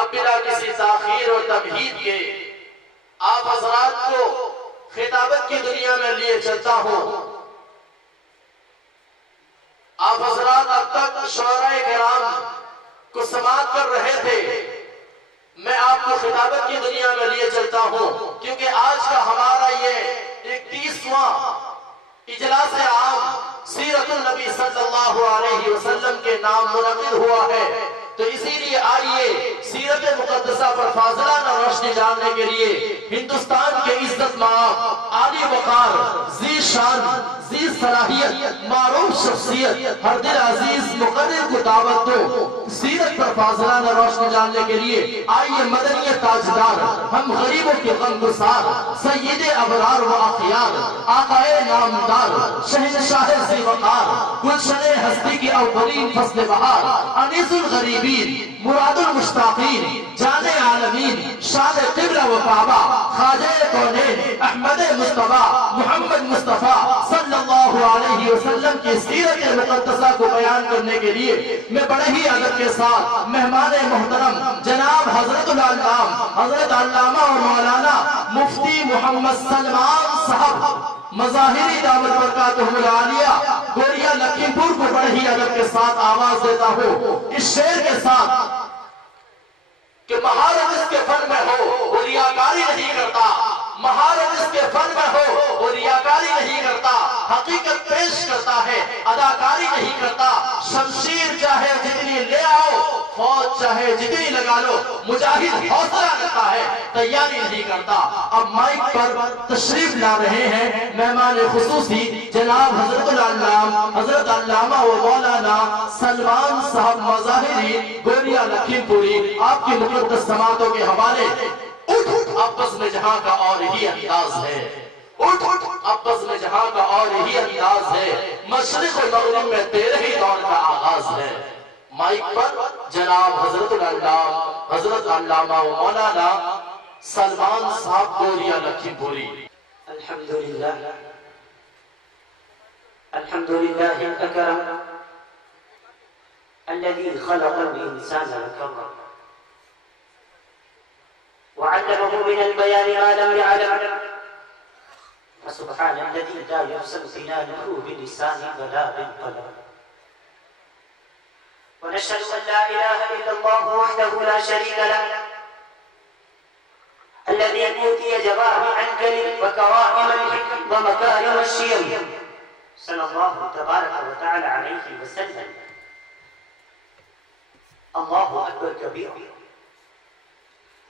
اب بلا کسی تاخیر اور تمہید کے آپ حضرات کو خطابت کی دنیا میں لیے چلتا ہوں۔ آپ حضرات اب تک شعراء کرام کو سماعت کر رہے تھے، میں آپ کو خطابت کی دنیا میں لیے چلتا ہوں، کیونکہ آج کا ہمارا یہ 31واں اجلاس عام سیرت النبی صلی اللہ علیہ وسلم کے نام منعقد ہوا ہے، تو اسی لیے آئیے سیرت مقدسہ پر فاضلانہ روشنی ڈالنے کے لیے ہندوستان کے عزت مآب، عالی وقار، ذی شان، ذی صلاحیت، معروف شخصیت، ہر دل عزیز مقرر کو دعوت دو سیرت پر فاضلانہ روشنی ڈالنے کے لیے آئیے مدنی تاجدار، ہم غریبوں کے غم گسار، سید ابرار و اخیار، آقائے نامدار، شہنشاہ ذی وقار، گلشن ہستی کی اولین فصل بہار، انیس الغریبین، مراد المشتاقین، جان عالمین، شان قبلہ و کعبہ، خواجہ کونین، احمد مصطفیٰ، محمد مصطفیٰ صلی اللہ علیہ وسلم کی سیرت مقدسہ کو بیان کرنے کے لیے میں بڑے ہی ادب کے ساتھ مہمان محترم جناب حضرت العلام حضرت علامہ اور مولانا مفتی محمد سلمان صاحب مظاہری دعوت برکاتہم العالیہ گوریا لکھیم پور کو بڑے ہی ادب کے ساتھ آواز دیتا ہوں اس شعر کے ساتھ کہ مہارت اس کے فن میں ہو وہ ریاکاری نہیں کرتا، مہارت اس کے فن میں ہو وہ ریاکاری نہیں کرتا، حقیقت پیش کرتا ہے اداکاری نہیں کرتا، شمشیر چاہے جتنی لے آؤ فوج چاہے جتنی لگا لو مجاہد حوصلہ کرتا ہے تیاری نہیں کرتا۔ اب مائک پر تشریف لا رہے ہیں مہمان خصوصی جناب حضرت العلام حضرت علامہ و مولانا سلمان صاحب مظاہری گوریا لکھیم پوری، آپ کی مقدس سماعتوں کے حوالے اٹھ اب بزم جہاں کا اور ہی انداز ہے، اٹھ اب بزم جہاں کا اور ہی انداز ہے، مشرق و مغرب میں تیرے ہی دور کا آغاز ہے۔ مائک پر جناب حضرت العلام حضرت علامہ و مولانا سلمان صاحب گوریا لکھیم پوری۔ الحمدللہ الحمدللہ الأكرم الذي خلق الإنسان وكرمه وعلمه من البيان ما لم يعلم، فسبحان الذي لا يحسن سنانه بلسان ولا بالقلم، ونشهد أن لا إله إلا الله وحده لا شريك له الذي أوتي جوامع الكلم وكرائم الحكم ومكارم الشيم، صلى الله تبارك وتعالى عليه وسلم. الله أكبر كبيرا،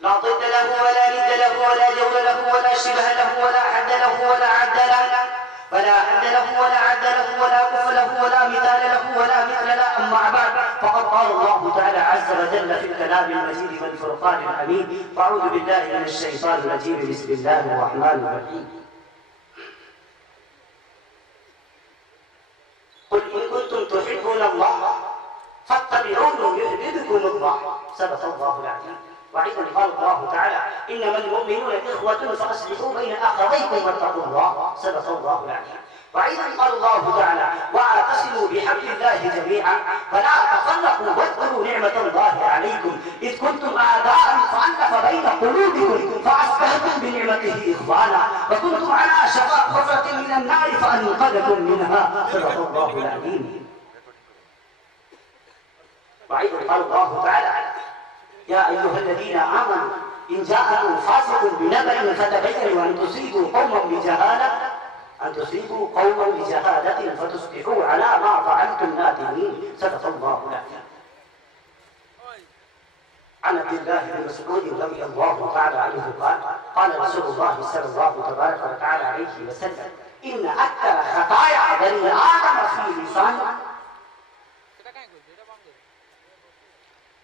لا ضد له ولا ند له ولا جول له ولا شبه له ولا حد له ولا عد له ولا حد له ولا عد له ولا كف له ولا مثال له ولا مثل له. أما بعد فقد قال الله تعالى عز وجل في الكلام المجيد والفرقان الحميد: فأعوذ بالله من الشيطان الرجيم، بسم الله الرحمن الرحيم. قل إن كنتم تحبون الله فاتبعوني يحببكم الله، صدق الله العظيم. وأيضا قال الله تعالى: إنما المؤمنون إخوة فأصلحوا بين أخويكم واتقوا الله، صدق الله العظيم. وأيضا قال الله تعالى: واعتصموا بحبل الله جميعا ولا تفرقوا واذكروا نعمة الله عليكم إذ كنتم أعداء فألف بين قلوبكم فأصبحتم بنعمته إخوانا وكنتم على شفا حفرة من النار فأنقذكم منها، صدق الله العظيم. وأيضا قال الله تعالى: يا أيها الذين آمنوا إن جاءكم فاسق بنبأ فتبينوا أن تصيبوا قوما بجهالة فتصبحوا على ما فعلتم نادمين، صدق الله العظيم. عن عبد الله بن مسعود رضي الله تعالى عنه قال: قال رسول الله صلى الله تبارك وتعالى عليه وسلم: إن أكثر خطايا بني آدم في لسانه.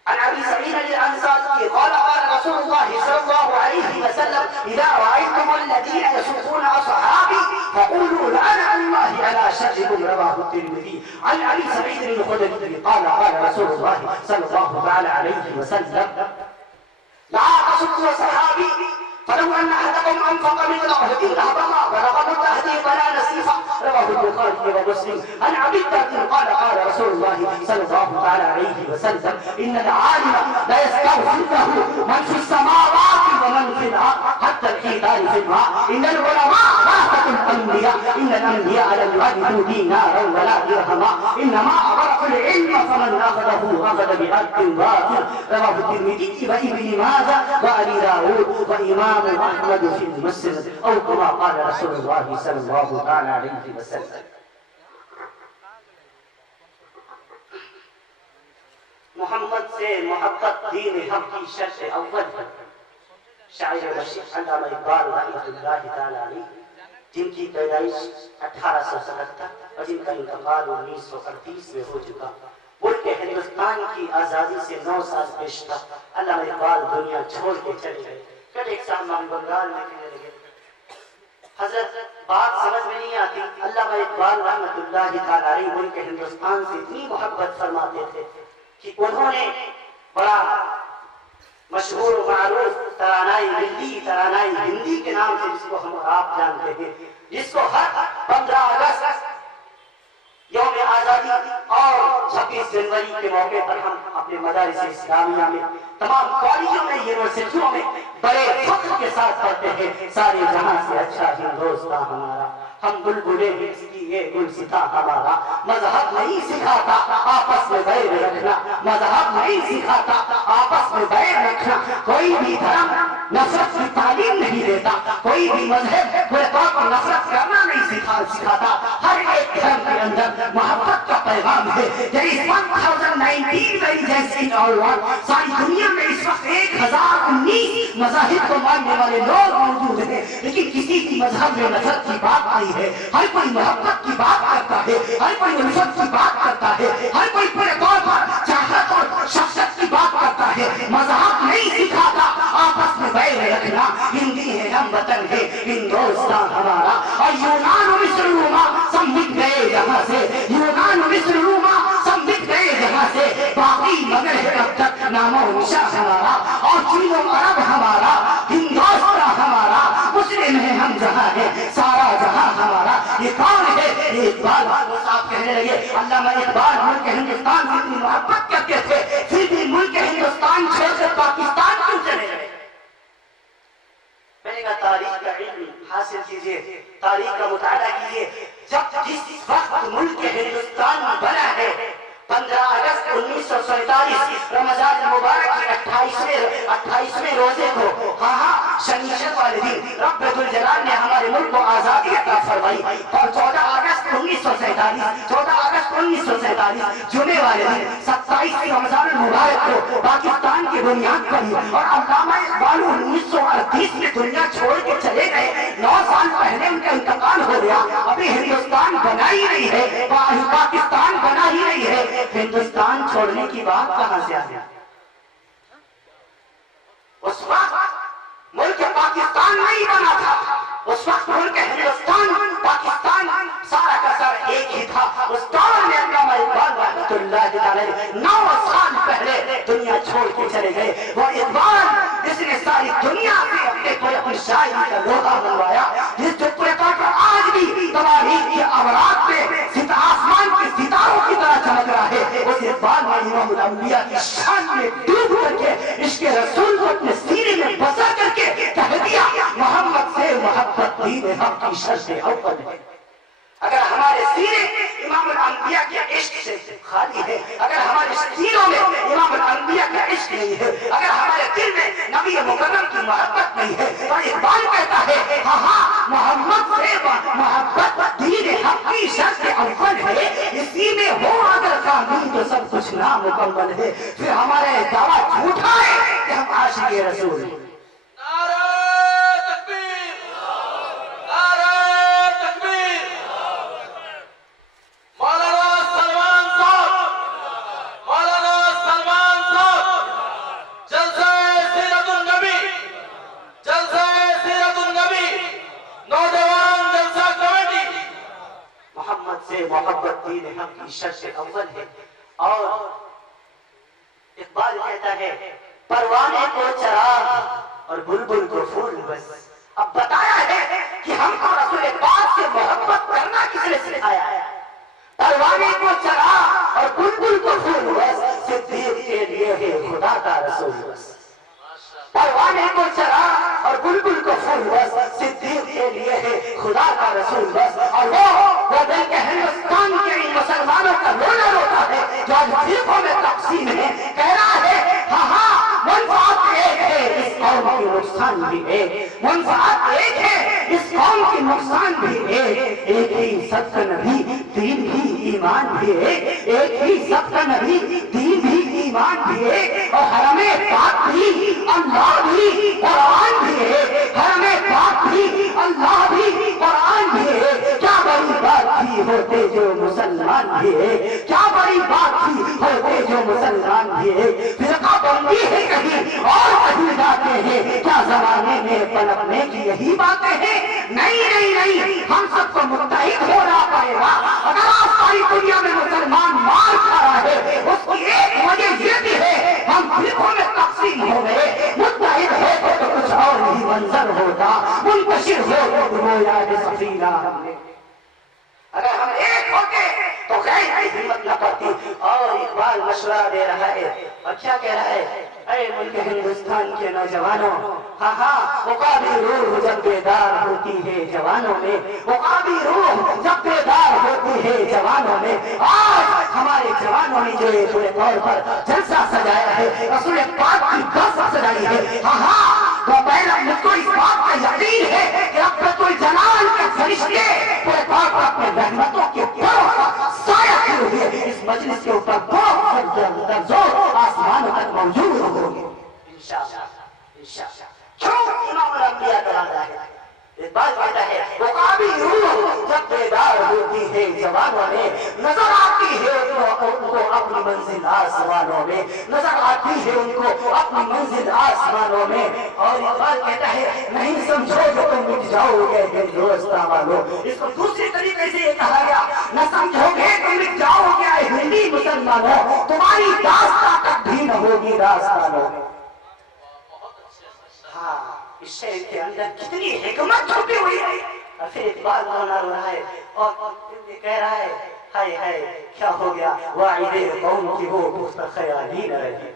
عن أبي سعيد الأنصاري قال: قال رسول الله صلى الله عليه وسلم: إذا رأيتم الذين يسبون أصحابي فقولوا لعن الله على شركم، رواه الترمذي. عن أبي سعيد الخدري قال: قال رسول الله صلى الله تعالى عليه وسلم: لا تسبوا صحابي فلو أن أحدكم أنفق من الأرض ذهب ما بلغ مد أحدهم ولا نصيفا رواه البخاري ومسلم عن ابي الدرداء قال قال رسول الله صلى الله تعالى عليه وسلم ان العالم لا يستغفر له من في السماوات ومن في الارض حتى الحيتان في الماء ان العلماء ورثة الانبياء ان الانبياء لم يورثوا دينارا ولا درهما انما ورثوا العلم فمن اخذه اخذ بحق باطل. رواه الترمذي وابن ماجه وابي داود وامام احمد في المسند او كما قال رسول الله صلى الله تعالى عليه وسلم. محمد سے محبت دین حق کی شرط اول ہے. شاعر رشید علامہ اقبال رحمۃ اللہ تعالی علیہ جن کی پیدائش 1877 اور جن کا انتقال 1938 میں ہو چکا، ملک ہندوستان کی آزادی سے 9 سال پیش تھا علامہ اقبال دنیا چھوڑ کے چلے گئے. پھر ایک سال ہم بنگال میں کھیلنے لگے. حضرت بات سمجھ میں نہیں آتی. علامہ اقبال رحمۃ اللہ تعالی علیہ ملک ہندوستان سے اتنی محبت فرماتے تھے کہ انہوں نے بڑا مشہور و معروف ترانائی ملی، ترانائی ہندی کے نام سے جس کو ہم آپ جانتے ہیں، جس کو ہر 15 اگست یوم آزادی اور 26 جنوری کے موقع پر ہم اپنے مدارس اسلامیہ میں تمام کالجوں میں یونیورسٹیوں میں بڑے فخر کے ساتھ پڑھتے ہیں. سارے جہاں سے اچھا ہندوستان ہمارا، ہم بلبلے اس کی یہ گلستہ ہمارا. مذہب نہیں سکھاتا آپس میں بیر رکھنا، مذہب نہیں سکھاتا آپس میں بیر رکھنا. کوئی بھی دھرم نفرت کی تعلیم نہیں دیتا، کوئی بھی مذہب پورے طور پر نفرت کرنا نہیں سکھاتا. ہر ایک دھرم کے اندر محبت کا پیغام ہے. جیسے 1019 میں جیسے ساری دنیا میں اس وقت 1019 مذاہب کو ماننے والے لوگ موجود ہیں، لیکن کسی بھی مذہب میں نفرت کی بات نہیں ہے. ہر کوئی محبت کی بات کرتا ہے، ہر کوئی الفت کی بات کرتا ہے، ہر کوئی پورے طور پر چاہت اور شفقت کی بات کرتا ہے. مذہب نہیں سکھاتا آپس میں بیر رکھنا. ہندی ہے، ہم وطن ہے ہندوستان ہمارا. اور یونان و مصر روما سب مٹ گئے یہاں سے، یونان و مصر روما سب مٹ گئے یہاں سے. باقی مگر ہے اب تک نام و نشان ہمارا، اور چین و عرب ہمارا، ہندوستان ہمارا. مسلم ہے ہم جہاں ہے، سارا جہاں ہمارا. یہ کون ہے؟ یہ اقبال. صاحب کہنے لگے علامہ اقبال ملک ہندوستان سے اتنی محبت کرتے تھے، پھر بھی ملک ہندوستان چھوڑ کر پاکستان کیوں چلے گئے؟ میں نے کہا تاریخ کا علم حاصل کیجئے، تاریخ کا مطالعہ کیجئے. جب جس وقت ملک ہندوستان بنا ہے 15 اگست 1947 رمضان المبارک کے 28ویں روزے کو، ہاں شنیچر والے دن رب ذوالجلال نے ہمارے ملک کو آزادی عطا فرمائی. اور 14 اگست 1947 جمعے والے دن 27 رمضان المبارک کو پاکستان کی بنیاد پڑی. اور علامہ اقبال 1938 میں دنیا چھوڑ کے چلے گئے. 9 سال پہلے ان کا انتقال ہو گیا. ابھی ہندوستان بنا ہی نہیں ہے، پاکستان بنا ہی نہیں ہے. ہندوستان چھوڑنے کی بات کہاں سے آ گئی؟ اس وقت ملک پاکستان نہیں بنا تھا، اس وقت ملک ہندوستان پاکستان سارا کا سارا ایک ہی تھا. اس دور میں علامہ اقبال رحمۃ اللہ تعالی 9 سال پہلے دنیا چھوڑ کے چلے گئے. وہ اقبال جس نے ساری دنیا سے اپنے کو اپنی شاعری کا لوہا بنوایا، جس جو پورے طور پر آج بھی تواریخ کے اوراق پہ آسمان کے ستاروں کی طرح چمک رہا ہے. اس اقبال نے امام الانبیاء کی شان میں ڈوب کر کے عشق رسول کو اپنے سینے میں بسا کر کے کہہ دیا محمد سے محبت دین حق کی شرط اول ہے. اگر ہمارے سینے امام الانبیاء کے عشق سے خالی ہے، اگر ہمارے سینوں میں امام الانبیاء کا عشق نہیں ہے، اگر ہمارے دل میں نبی مکرم کی محبت نہیں ہے، تو اقبال کہتا ہے ہاں محمد سے محبت دین حق کی شرط اول ہے. اسی میں ہو اگر قانون تو سب کچھ نامکمل ہے. پھر ہمارا دعویٰ جھوٹا ہے کہ ہم عاشق رسول ہیں. محبت دین حق کی شرط اول ہے. اور اقبال کہتا ہے پروانے کو چراغ اور بلبل کو پھول بس. اب بتایا ہے کہ ہم کو رسول پاک سے محبت کرنا کس نے خدا کا رسول بس، اور وہ دل کے ہندوستان کے ان مسلمانوں کا رونا روتا ہے جو آج فرقوں میں تقسیم ہے، کہہ رہا ہے ہاں منفعت ایک ہے، اس قوم کی نقصان بھی ہے، منفعت ایک ہے، اس قوم کی نقصان بھی ہے، ایک ہی سب کا نبی دین بھی ایمان بھی ہے، ایک ہی سب کا نبی دین بھی ایمان بھی ہے، اور حرم پاک بھی اللہ بھی قرآن بھی ہے، حرم پاک بھی اللہ بھی قرآن بھی ہے، کیا بڑی بات تھی ہوتے جو مسلمان بھی ہے، کیا بڑی بات تھی ہوتے جو مسلمان بھی ہے، فرقہ بندی ہے کہیں اور کہیں جاتے ہیں، کیا زمانے میں پنپنے کی یہی باتیں ہیں؟ نہیں نہیں نہیں، ہم سب کو متحد ہونا پڑے گا۔ اگر آج ساری دنیا میں مسلمان مار کھا رہا ہے، اس کی ایک وجہ یہ بھی ہے ہم فرقوں میں تقسیم ہو گئے، متحد ہوتے تو کچھ اور ہی منظر ہوتا، منتشر ہوتے تو گویا کہ سفینہ ہم نے، اگر ہم ایک ہوتے تو غیر کی ہمت نہ کرتی۔ اور اقبال مشورہ دے رہا ہے اور کیا کہہ رہا ہے؟ اے ملک ہندوستان کے نوجوانوں، ہاں مقابل روح جب بیدار ہوتی ہے جوانوں میں، مقابل روح جب بیدار ہوتی ہے جوانوں میں، آج ہمارے جوانوں نے جو پورے طور پر جلسہ سجایا ہے، رسول پاک کی برس سجائی ہے، ہاں تو پہلا مجھ کو اس بات کا یقین ہے کہ اب تک کوئی جلال کے فرشتے پورے طور پر اپنے رحمتوں کے پروں کا سایہ کیے ہوئے اس مجلس کے اوپر بہت درجوں آسمانوں تک موجود ہوں گے انشاءاللہ انشاءاللہ۔ کیوں امام الانبیاء کراتا ہے؟ ایک بات کہتا ہے مقابل روح جب بیدار ہوتی ہے جوانوں میں، نظر آتی ہے ان کو اپنی منزل آسمانوں میں، نظر آتی ہے ان کو اپنی منزل آسمانوں میں۔ اور ایک بات کہتا ہے نہیں سمجھو جو تم مٹ جاؤ گے ہندوستان والوں، اس کو دوسری طریقے سے یہ کہا گیا نہ سمجھو گے تم مٹ جاؤ گے ہندی مسلمانوں، تمہاری داستان تک بھی نہ ہوگی داستانوں میں۔ ہاں اس شعر کے اندر کتنی حکمت چھپی ہوئی ہے۔ اور پھر اقبال مولانا رو رہا ہے اور یہ کہہ رہا ہے ہائے ہائے کیا ہو گیا واعد قوم کی وہ پختہ خیالی نہ رہی۔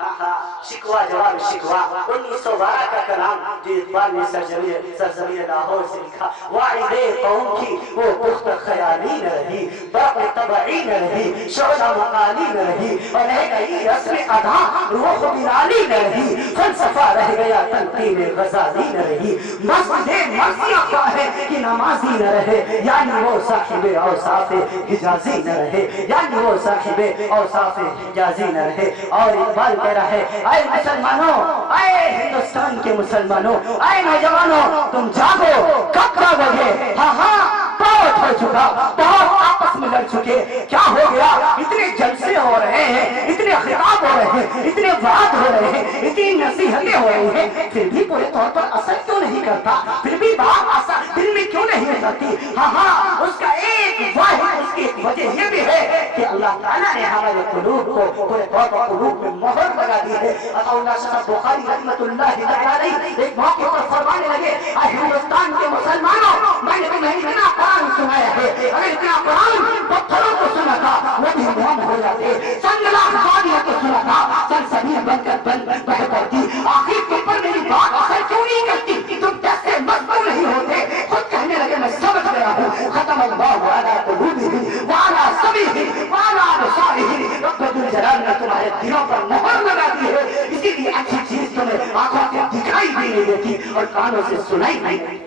ہاں شکوا جواب شکوا 1912 کا کلام جو اقبال نے سرزمین لاہور سے لکھا، واعد قوم کی وہ پختہ خیالی نہ رہی، برق طبعی نہ رہی، شعلہ مقالی نہ رہی، اور رہ گئی رسم ادا روح بلالی نہ رہی، فلسفہ رہ گیا تلقین غزالی نہ رہی، مسجد مرثیہ خواہ کی نمازی نہ رہے، یعنی وہ صاحب اوصاف حجازی نہ رہے، یعنی وہ صاحب اوصاف حجازی نہ رہے۔ اور اقبال کہہ رہا ہے اے مسلمانوں، اے ہندوستان کے مسلمانوں، اے نوجوانوں، تم جاگو، کب جاگو گے؟ ہاں بہت ہو چکا، بہت آپس میں لڑ چکے، کیا ہو گیا؟ اتنے جلسے ہو رہے ہیں، اتنے خطاب ہو رہے ہیں، اتنے وعد ہو رہے ہیں، اتنی نصیحتیں ہو رہی ہیں، پھر بھی پورے طور پر اثر کیوں نہیں کرتا؟ پھر بھی بات اثر دل میں کیوں نہیں کرتی؟ ہاں اس کا ایک واحد اس کی ایک وجہ یہ بھی ہے کہ اللہ تعالیٰ نے ہمارے قلوب کو پورے طور پر قلوب میں مہر لگا دی ہے۔ عطا اللہ شاہ بخاری رحمۃ اللہ علیہ ایک موقع پر فرمانے لگے اے ہندوستان کے مسلمانوں، میں نے تمہیں اتنا قرآن سنایا ہے، اگر اتنا قرآن پتھروں کو سنا تھا وہ بھی موم ہو جاتے، سنگلا خانیوں کو سنا تھا سلسبیل بن کر بہ پڑتی، آخر تم پر میری بات اثر کیوں نہیں کرتی؟ تم جیسے مضبوط نہیں ہوتے، خود کہنے لگے میں سمجھ گیا ہوں، ختم اللہ علی قلوبہم وعلی سمعہم وعلی ابصارہم، رب الجلال نے تمہارے دلوں پر مہر لگا دی ہے، اسی لیے اچھی چیز تمہیں آنکھوں سے دکھائی بھی نہیں دیتی اور کانوں سے سنائی نہیں دیتی۔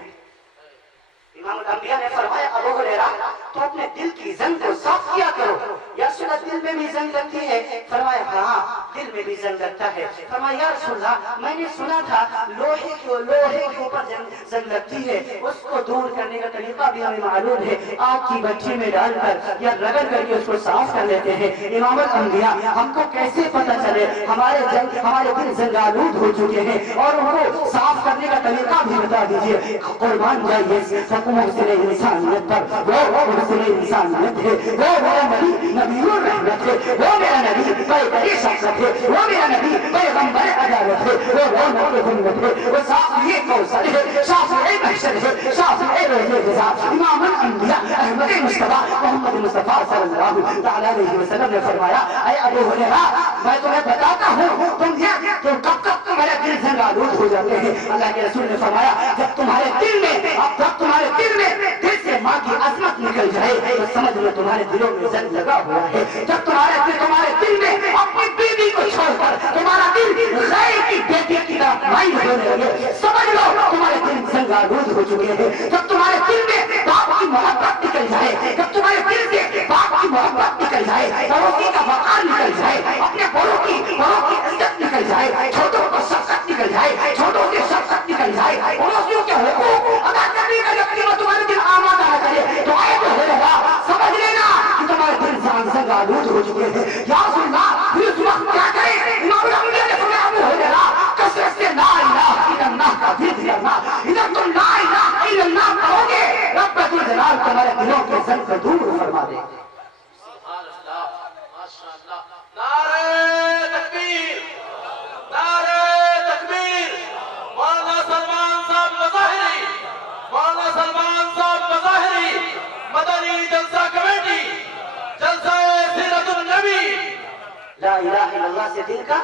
امام الانبیاء نے فرمایا ابو ہریرہ تو اپنے دل کی زنگ کو صاف کیا کرو۔ یا رسول اللہ دل میں بھی زنگ لگتی ہے؟ فرمایا ہاں دل میں بھی زنگ لگتا ہے۔ فرمایا یا رسول اللہ میں نے سنا تھا لوہے کے اوپر زنگ لگتی ہے، اس کو دور کرنے کا طریقہ بھی ہمیں معلوم ہے، آگ کی بھٹی میں ڈال کر یا رگڑ کر کے اس کو صاف کر لیتے ہیں۔ امام الانبیاء ہم کو کیسے پتہ چلے ہمارے دل زنگ آلود ہو چکے ہیں، اور ان کو صاف کرنے کا طریقہ بھی بتا دیجیے۔ قربان جائیے محسن انسانیت پر، وہ محسن انسانیت ہے، وہ میرا نبی نبی الرحمت ہے، وہ میرا نبی پیغمبر شفقت ہے، وہ میرا نبی پیغمبر عدالت ہے، وہ رحمت ہمت ہے، وہ شافعی کوثر ہے، شافعی محشر ہے، شافعی روز جزا، امام الانبیاء احمد مصطفیٰ محمد مصطفیٰ صلی اللہ تعالی علیہ وسلم نے فرمایا اے ابو ہریرہ میں تمہیں بتاتا ہوں تم کب تمہارے دل زنگ آلود ہو جاتے ہیں۔ اللہ کے رسول نے فرمایا جب تمہارے دل تمہارے دلوں میں زنگ لگا ہوا ہے، جب تمہارے دل میں اپنی بیوی کو چھوڑ کر تمہارا دل غیر کی بیٹی کی طرف مائل ہونے لگے، سمجھ لو تمہارے دل زنگ آلود ہو چکے ہیں۔ جب تمہارے دل میں باپ کی محبت نکل جائے، جب تمہارے دل سے باپ کی محبت نکل جائے، پڑوسی کا وقار نکل جائے، اپنے بڑوں کی عزت نکل جائے، چھوٹوں کو شفقت نکل جائے، چھوٹوں کی شفقت نکل جائے، پڑوسیوں کے حقوق ادا کرنے کا جب تمہارے دل آمادہ نہ کرے تو آئے تو ہوگا، سمجھ لینا کہ تمہارے دل زنگ آلود ہو چکے ہیں۔ یا رسول اللہ، پھر اس وقت کیا کریں؟ امام الانبیاء نے فرمایا ابو ہریرہ کثرت سے لا الہ الا اللہ کا ذکر کرنا، اذا تم لا الہ الا اللہ کہو گے رب الجلال تمہارے دلوں کے زنگ کو دور فرما دے گا۔ سبحان اللہ، ماشاء اللہ، نعرہ تکبیر، نعرہ تکبیر، مولانا سلمان صاحب مظاہری، مولانا سلمان صاحب مظاہری، مدنی جلسہ کمیٹی، جلسہ سیرت النبی۔ لا الہ الا اللہ سے دل کا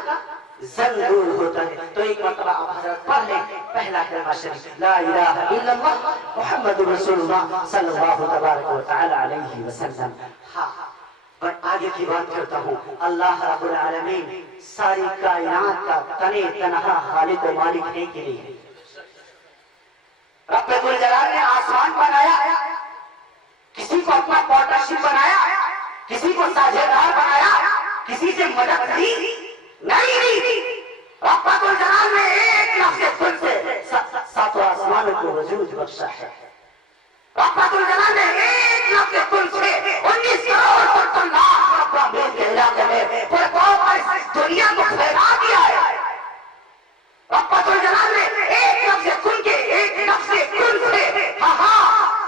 زنگ دور ہوتا ہے۔ تو ایک مرتبہ آپ حضرت پڑھ لیں پہلا کلمہ شریف، لا الہ الا اللہ محمد رسول اللہ صلی اللہ تبارک و تعالی علیہ وسلم۔ ہاں، پر آگے کی بات کرتا ہوں۔ اللہ رب العالمین ساری کائنات کا تنے تنہا خالق و مالک ہے کہ نہیں؟ رب الجلال نے آسمان بنایا، کسی کو اپنا پارٹنرشپ بنایا، کسی کو ساجھیدار بنایا، کسی سے مدد نہیں۔ رب الجلال نے ایک لفظ کن سے ساتوں آسمانوں کو وجود بخشا ہے۔ رب الجلال نے ایک لفظ کن سے 19 کروڑ 70 لاکھ مربع میل کے علاقے میں پورے دنیا کو پھیلا دیا ہے۔ رب الجلال نے ایک لفظ کن کے ایک لفظ کن سے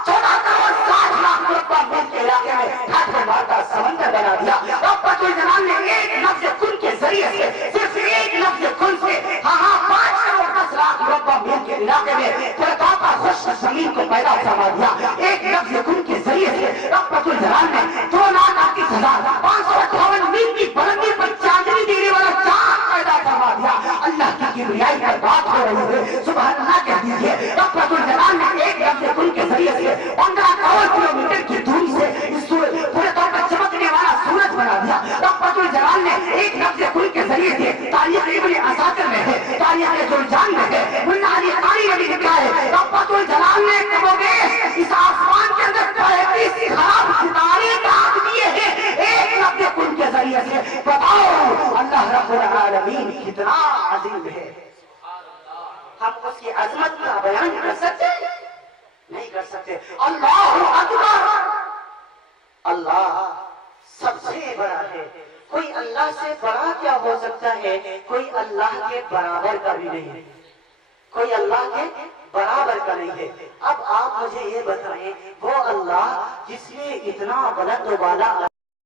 14 کروڑ 60 لاکھ مربع میل کے علاقے میں ٹھاٹھ مارتا سمندر بنا دیا۔ رب الجلال نے ایک لفظ کن کے ذریعے سے صرف ایک لفظ کن سے 5 کروڑ 10 لاکھ مربع میل کے علاقے میں پورے پاپا خشک زمین کو پیدا فرما دیا۔ ایک لفظ کن کے ذریعے سے رب الجلال نے 2,38,558 میل کی بلندی پر چاندنی دینے والا چاند پیدا فرما دیا۔ اللہ کی کبریائی پر بات ہو رہی ہے، سبحان اللہ کہہ دیجئے۔ رب الجلال نے ایک لفظ کن کے ذریعے سے 15 کروڑ کلومیٹر کی دوری سے اس پورے طور پر چمکنے والا سورج بنا دیا۔ رب الجلال نے ایک لفظ کن کے ذریعے سے تاریخ ابن عساکر میں ہے، تاریخ جرجان میں ہے، ملا علی قاری نے بھی لکھا ہے، رب الجلال نے اس آسمان کے اندر 35 خراب ستارے ڈال دیے ہیں ایک لفظ کن کے ذریعے سے۔ بتاؤ اللہ رب العالمین کتنا عظیم ہے۔ ہم اس کی عظمت کا بیان کر سکتے نہیں کر سکتے۔ اللہ اکبر، اللہ سب سے بڑا ہے، کوئی اللہ سے بڑا کیا ہو سکتا ہے؟ کوئی اللہ کے برابر کا بھی نہیں ہے، کوئی اللہ کے برابر کا نہیں ہے۔ اب آپ مجھے یہ بتائیں، وہ اللہ جس نے اتنا بلند و بالا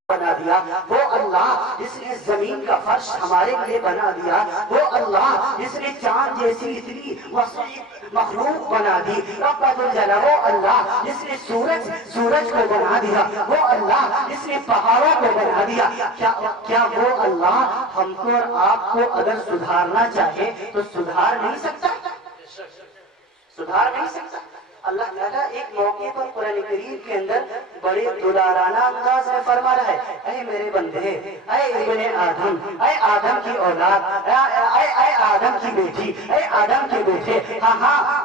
بنا دیا، وہ اللہ جس نے زمین کا فرش ہمارے لیے بنا دیا، وہ اللہ جس نے چاند جیسی اتنی وسیع مخلوق بنا دی، رب الجلال، وہ اللہ جس نے سورج کو بنا دیا، وہ اللہ جس نے پہاڑوں کو بنا دیا، کیا وہ اللہ ہم کو اور آپ کو اگر سدھارنا چاہے تو سدھار نہیں سکتا؟ سدھار نہیں سکتا۔ اللہ تعالیٰ ایک موقع پر قرآن کریم کے اندر بڑے دلارانہ انداز میں فرما رہا ہے، اے میرے بندے، اے ابن آدم، اے آدم کی اولاد، اے آدم کی بیٹی، اے آدم کے بیٹے،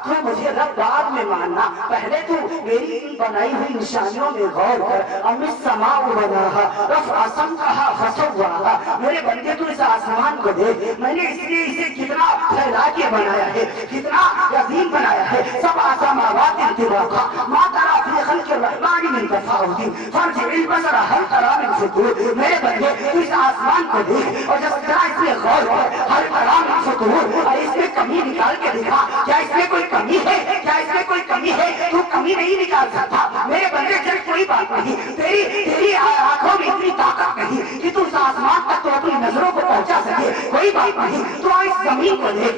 تو مجھے رب بعد میں ماننا، پہلے تو میری ان بنائی ہوئی نشانیوں میں غور کر۔ ام السماء بناہا رفع سمکہا فسواہا، میرے بندے تو اس آسمان کو دیکھ، میں نے اس لیے اسے کتنا پھیلا کے بنایا ہے، کتنا عظیم بنایا ہے۔ سب آسماوات انطباقا ما ترى في خلق الرحمن من تفاوت فارجع البصر هل ترى من فطور، میرے بندے تو اس آسمان کو دیکھ اور جب ذرا اس میں غور کر، ہل ترى من فطور، اور اس میں کمی نکال کے دکھا، کیا اس میں کوئی کمی ہے؟ کیا اس میں کوئی کمی ہے؟ تو کمی نہیں نکال سکتا میرے بندے، چل کوئی بات نہیں، تیری آنکھوں میں اتنی طاقت نہیں کہ تو اس آسمان تک تو اپنی نظروں کو پہنچا سکے، کوئی بات نہیں، تو اس زمین کو دیکھ،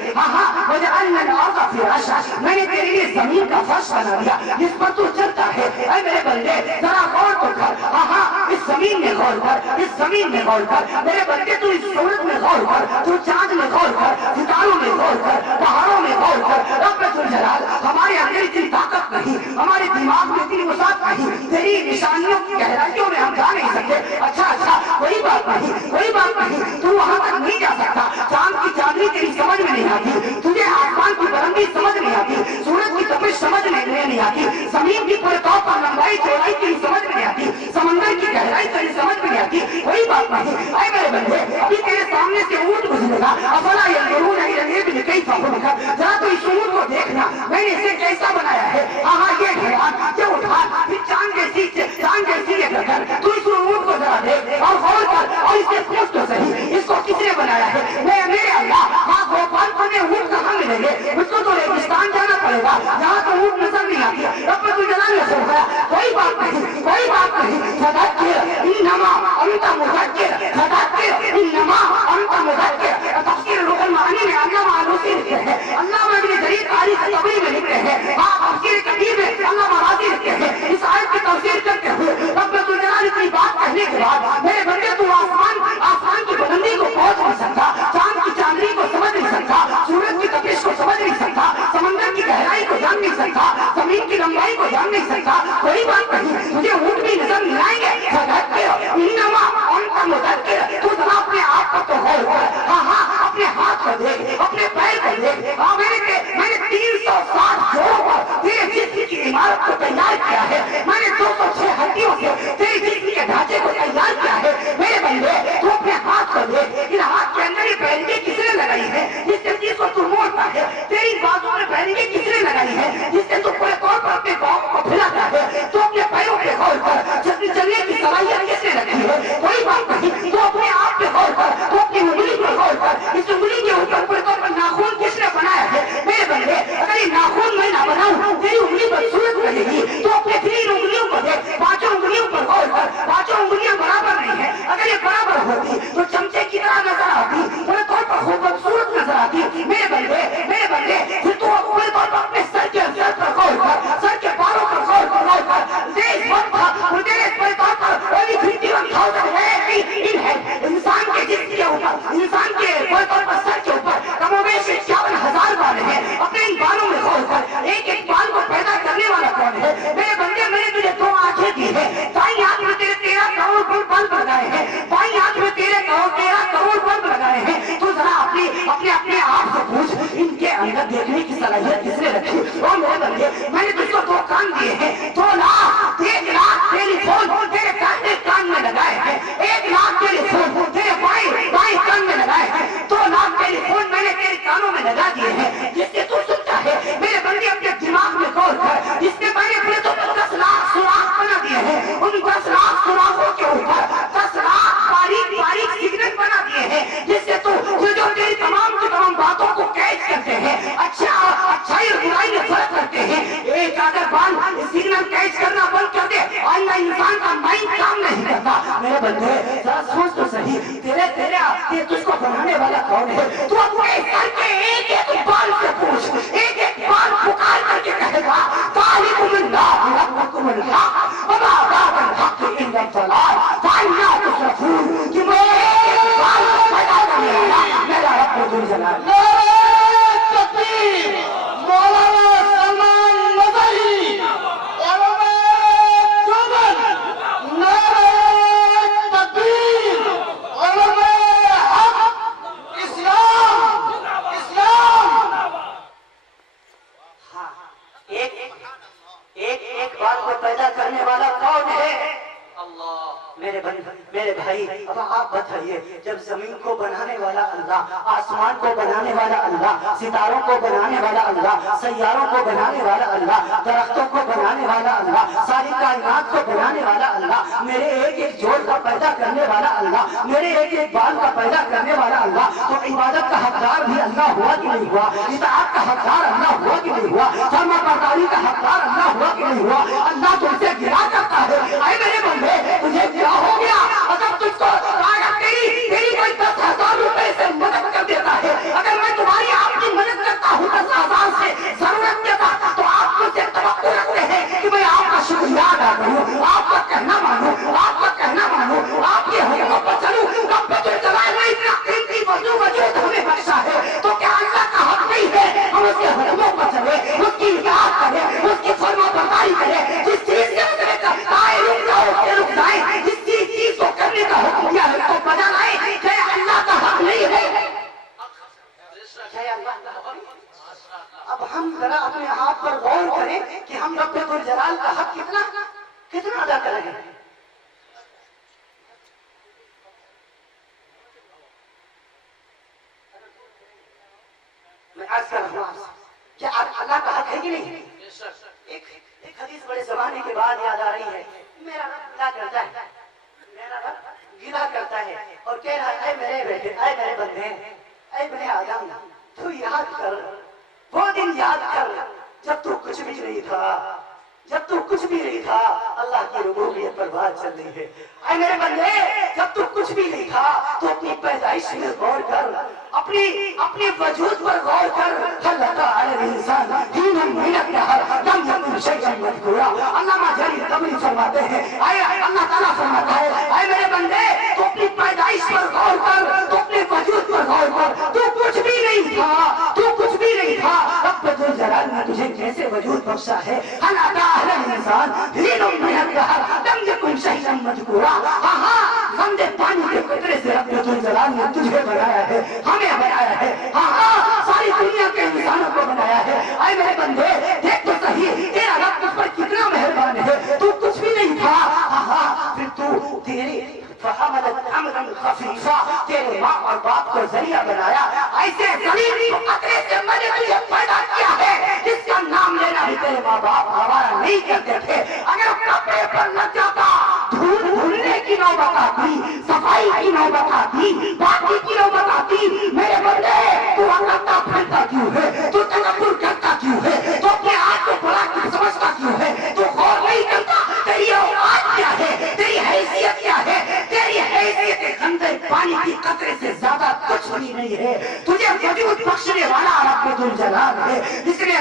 وجعلنا الارض فراشا، میں نے تیرے لیے زمین کا فرش بنا دیا جس پر تو چلتا ہے۔ اے میرے بندے ذرا غور تو کر، اس زمین میں غور کر، اس زمین میں غور کر، میرے بندے تو اس سورج میں غور کر، تو چاند میں غور کر، ستاروں میں غور کر، پہاڑوں میں غور کر۔ رب الجلال، ہمارے اندر اتنی طاقت نہیں، ہمارے دماغ میں اتنی وسعت نہیں، تیری نشانیوں کی گہرائیوں میں زمین کی پورے طور پر لمبائی چوڑائی تیری سمجھ میں نہیں آتی، سمندر کی گہرائی تیری سمجھ میں نہیں آتی، کوئی بات نہیں، اے میرے بندے ابھی تیرے سامنے سے اونٹ گزرے گا، افلا ينظرون الى الابل كيف خلقت، ذرا تو اس اونٹ کو دیکھنا میں نے اسے کیسا بنایا ہے، ہاں یہ ڈھیران یہ اٹھان پھر چاند جیسی یہ گردن، تو اس اونٹ کو ذرا دیکھ اور غور کر اور اس سے پوچھ تو صحیح اس کو کس نے بنایا ہے، میرے اللہ ہاں گوپال پور میں اونٹ کہاں ملیں گے، اس کو تو ریگستان جانا پڑے گا جہاں تو اونٹ نظر نہیں آتی، رب الجلال نے فرمایا کوئی بات نہیں کوئی بات نہیں، فذکر انما انت مذکر، فذکر انما انت مذکر، تفسیر روح المعانی میں علامہ آلوسی لکھتے ہیں، علامہ ابن جریر قاری طبری میں لکھتے ہیں، تفسیر کبیر میں علامہ راضی لکھتے ہیں، اس آیت کی تفسیر کرتے ہوئے رب الجلال اتنی بات کہنے کے بعد میرے بندے تو آسمان کی بلندی کو پہنچ نہیں سکتا، چاند کی چاندنی کو سمجھ نہیں سکتا، سورج کی تپش کو سمجھ نہیں سکتا، سمندر کی گہرائی کو جان نہیں سکتا، زمین کی لمبائی کو جان نہیں سکتا، کوئی بات نہیں مجھے اونٹ بھی نظر نہیں آئیں گے، فذکر انما انت مذکر، تو ذرا اپنے آپ کو تو غور کر، ہاں اپنے ہاتھ کو دیکھ اپنے پیر کو دیکھ، ہاں میں نے 360 جوڑوں پر تیرے جسم کی عمارت کو تیار کیا ہے، میں نے 206 ہڈیوں سے تیرے جسم کے ڈھانچے کو تیار کیا ہے، میرے بندے تو اپنے ہاتھ کو دیکھ، ان ہاتھ کے اندر یہ بیلنگیں کس نے لگائی ہے جس سے چیز کو تو موڑتا ہے، تیری بازوں میں بیلنگیں کس نے لگائی ہے جس سے تو پورے طور پر اپنے پاؤں کو پھیلاتا ہے، تو اپنے پیروں پہ غور کر، چلنے کی صلاحیت کس نے رکھی ہے، کوئی بات نہیں، تو اپنے آپ پہ غور کر، تو اپنی انگلی پر غور کر، اس انگلی کے اوپر پورے طور پر ناخن کس نے بنایا ہے، میرے بندے اگر یہ ناخن میں نہ بناؤں تیری انگلی بدصورت رہے گی، تو اپنے 3 انگلیوں کو دیکھ، 5 انگلیوں پر غور کر، 5 انگلیاں برابر نہیں ہیں، اگر یہ برابر ہوتی تو چمچے کی طرح نظر آتی، پورے طور پر خوبصورت نظر آتی، میرے بندے پھر تو پورے طور پر اپنے سر کے اثر پر غور کر، سر کے بالوں پر غور کر، دیکھ وقت تیرے پورے طور پر only 51,000 ہے انسان کے جسم کے اوپر، انسان کے پورے طور پر سر کے اوپر کم و بیش 51,000 بال ہیں، اپنے ان بالوں میں غور کر، ایک ایک بال کو پیدا کرنے والا کون ہے، میرے بندے میں نے تجھے 2 آنکھیں دی ہے، دائیں آنکھ میں تیرے 13 کروڑ بلب لگائے ہیں، بائیں آنکھ میں 13 کروڑ بلب لگائے ہیں، تو ذرا اپنے آپ سے پوچھ ان کے اندر دیکھنے کی صلاحیت کس نے رکھی، اور میرے بندے میں نے تجھ کو 2 کان دیے ہیں، 2 لاکھ 1 لاکھ ٹیلی فون تیرے کان میں لگائے ہیں، 1 لاکھ ٹیلی فون تیرے بائیں کان میں لگائے ہیں، 2 لاکھ ٹیلی فون میں نے تیرے کانوں میں لگا دیے ہیں، جس سے تو سنتا ہے، میرے بندے اپنے دماغ میں غور کر، جس سے میں نے اپنے تو 10 لاکھ سوراخ بنا دیے ہیں، ان 10 لاکھ سوراخوں کے اوپر 10 لاکھ باریک سگنل بنا دیے ہیں، جس سے تو جو تیری تمام کی تمام باتوں کو کیچ کرتے ہیں، اچھائی اور برائی میں فرق کرتے ہیں، ایک اگر بال سگنل کیچ کرنا بند کر دے آئندہ انسان کا مائنڈ کام نہیں کرتا، میرے بندے ذرا سوچ تو صحیح، تیرے تجھ کو بنانے والا کون ہے، تو اپنے سر کے ایک ایک بال سے پوچھ، ایک ایک بال پکار کر کے کہے گا ذالکم اللہ ربکم الحق وما بعد الحق الا الضلال فانا تصرفون، کہ میں بال پیدا کرنے والا میرا رب ذوالجلال، تکبیر، مولانا سلمان نظری، علماء دیوبند، نعرہ تکبیر، علماء حق، اسلام، ہاں ایک بال کو پیدا کرنے والا کون ہے، اللہ، میرے بھائی اب آپ بتائیے، جب زمین کو بنانے والا اللہ، آسمان کو بنانے والا اللہ، ستاروں کو بنانے والا اللہ، سیاروں کو بنانے والا اللہ، درختوں کو بنانے والا اللہ، ساری کائنات کو بنانے والا اللہ، میرے ایک ایک جوڑ کا پیدا کرنے والا اللہ، میرے ایک ایک بال کا پیدا کرنے والا اللہ، تو عبادت کا حقدار بھی اللہ ہوا کہ نہیں ہوا، اطاعت کا حقدار اللہ ہوا کہ نہیں ہوا، فرما برداری کا حقدار اللہ ہوا کہ نہیں ہوا، اللہ تم سے گرا کرتا ہے، اے میرے بندے تجھے کیا ہو گیا اگر تجھ کو تیری کوئی 10,000 روپے سے مدد کر دیتا ہے، اگر میں تمہاری آپ کی مدد کرتا ہوں 10,000 سے ضرورت دیتا تو آپ مجھ سے توقع رکھتے ہیں کہ میں آپ کا شکریہ ادا کروں، آپ کا کہنا مانوں، آپ کے حکموں پر چلوں، رب ذوالجلال نے اتنا قیمتی وجود ہمیں بخشا ہے، تو کیا اللہ کا حق نہیں ہے ہم اس کے حکموں پر چلے، اس کی اطاعت کریں، اس کی فرما برداری کریں، جس چیز سے رک جائیں، جس چیز کو کرنے کا حکم دیا ہے تو بجا لائیں، کہ اللہ کا حق نہیں ہے، اب ہم ذرا اپنے آپ پر غور کریں کہ ہم رب الجلال کا حق کتنا ادا کر رہے ہیں. میں عرض کر رہا ہوں کیا اللہ کا حق ہے کہ نہیں؟ ایک حدیث بڑے زمانے کے بعد یاد آ رہی ہے. میرا رب گلا کرتا ہے، میرا رب گلا کرتا ہے اور کہہ رہا ہے اے میرے بیٹے، اے میرے بندے، اے بنی آدم، تو یاد کر وہ دن، یاد کر جب تو کچھ بھی نہیں تھا، جب تو کچھ بھی نہیں تھا. اللہ کی ربوبیت پر بات چل رہی ہے. اے میرے بندے، جب تو کچھ بھی نہیں تھا تو اپنی پیدائش میں غور کر، اپنے وجود پر غور کر. خلق الانسان حين من الدهر لم يكن شيئا مذكورا. علامہ جلیل طبری فرماتے ہیں، اے اللہ تعالیٰ فرماتا ہے اے میرے بندے تو اپنی پیدائش پر غور کر، تو اپنے وجود پر غور کر. تو کچھ بھی نہیں تھا، تو کچھ بھی نہیں تھا. رب ذوالجلال نے تجھے کیسے وجود بخشا ہے. هل أتى على الإنسان حين من الدهر لم يكن شيئا مذكورا. ہاں گندے پانی کے قطرے سے رب ذوالجلال نے تجھے بنایا ہے، ہمیں بنایا ہے. ہاں ساری دنیا کے انسانوں کو بنایا ہے. اے میرے بندے دیکھ تو صحیح تیرا رب اس پر کتنا مہربان ہے. تو کچھ بھی نہیں تھا، ہاں پھر تو تیری فحملت حملا خفیفا، تیرے ماں اور باپ کو ذریعہ بنایا. ایسے زمین قطرے سے میں نے تجھے پیدا کیا ہے جس کا نام لینا بھی تیرے ماں باپ ہمارا نہیں کرتے تھے. اگر کپڑے پر لگ جاتا، دھلنے کی نوبت آتی، صفائی کی نوبت آتی، باقی کی نوبت آتی. میرے بندے تو اکڑتا پھرتا کیوں ہے؟ تو تکبر کرتا کیوں ہے؟ تو اپنے آپ کو بڑا کیوں سمجھتا کیوں ہے؟ تو غور نہیں کرتا تیری اوقات کیا ہے، تیری حیثیت کیا ہے. تیری حیثیت گندے پانی کی قطرے سے زیادہ کچھ بھی نہیں ہے. تجھے وجود بخشنے والا رب ذوالجلال ہے. اس لیے